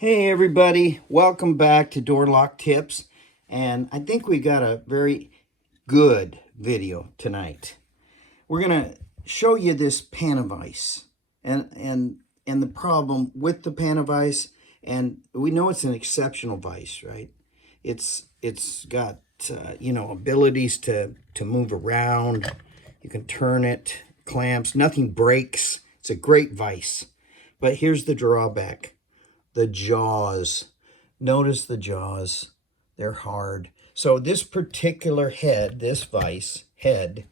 Hey everybody, welcome back to Door Lock Tips, and I think we got a very good video tonight. We're gonna show you this PanaVise and the problem with the PanaVise, and we know it's an exceptional vise, right? It's got abilities to move around. You can turn it, clamps, nothing breaks. It's a great vise, but here's the drawback. The jaws. Notice the jaws. They're hard. So this particular head, this vise head,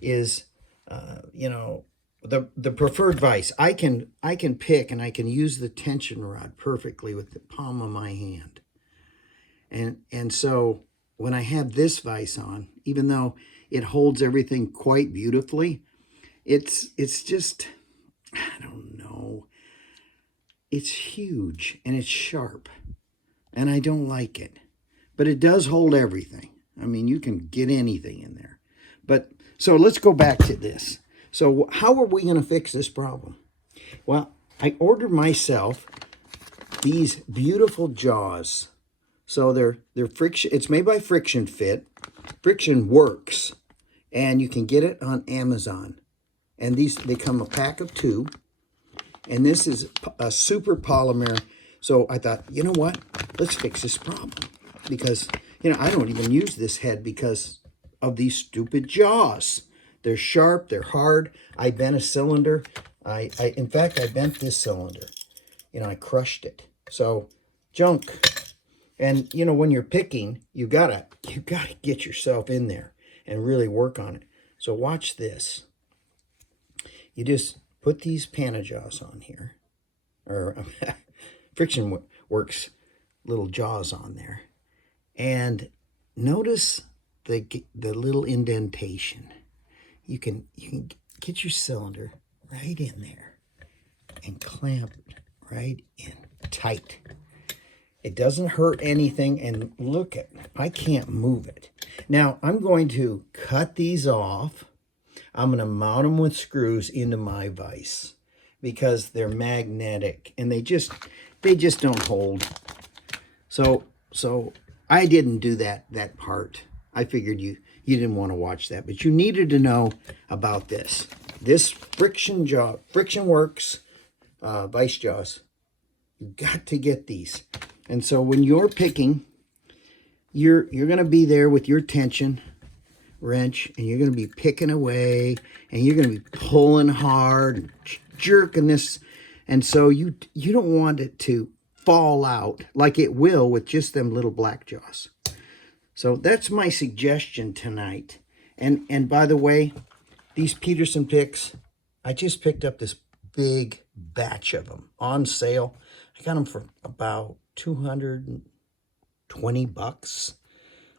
is, the preferred vise. I can pick and I can use the tension rod perfectly with the palm of my hand. And so when I have this vise on, even though it holds everything quite beautifully, it's just, I don't know. It's huge and it's sharp and I don't like it, but it does hold everything. I mean, you can get anything in there. But so let's go back to this. So how are we going to fix this problem? Well, I ordered myself these beautiful jaws. So they're friction. It's made by Friction Fit. Friction Works, and you can get it on Amazon. And they come a pack of 2. And this is a super polymer. So I thought, you know what? Let's fix this problem. Because, I don't even use this head because of these stupid jaws. They're sharp, they're hard. I bent a cylinder. In fact, I bent this cylinder. I crushed it. So, junk. And, when you're picking, you gotta get yourself in there and really work on it. So watch this. You just put these PanaJaws on here, or Friction Works little jaws on there, and notice the little indentation. You can get your cylinder right in there and clamp it right in tight. It doesn't hurt anything, and look I can't move it. Now I'm going to cut these off. I'm going to mount them with screws into my vise because they're magnetic and they just don't hold. So I didn't do that part. I figured you didn't want to watch that, but you needed to know about this. This Friction Works vise jaws. You got to get these. And so when you're picking, you're going to be there with your tension wrench, and you're going to be picking away, and you're going to be pulling hard and jerking this, and so you don't want it to fall out like it will with just them little black jaws. So that's my suggestion tonight. And by the way, these Peterson picks, I just picked up this big batch of them on sale. I got them for about $220.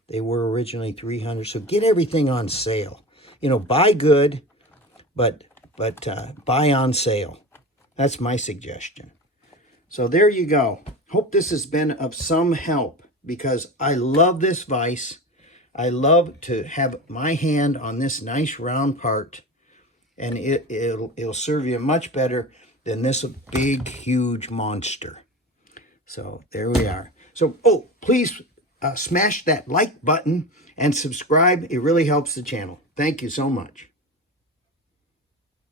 They were originally $300, so get everything on sale. Buy good, but buy on sale. That's my suggestion. So there you go. Hope this has been of some help because I love this vise. I love to have my hand on this nice round part, and it'll serve you much better than this big, huge monster. So there we are. So, please smash that like button and subscribe. It really helps the channel. Thank you so much.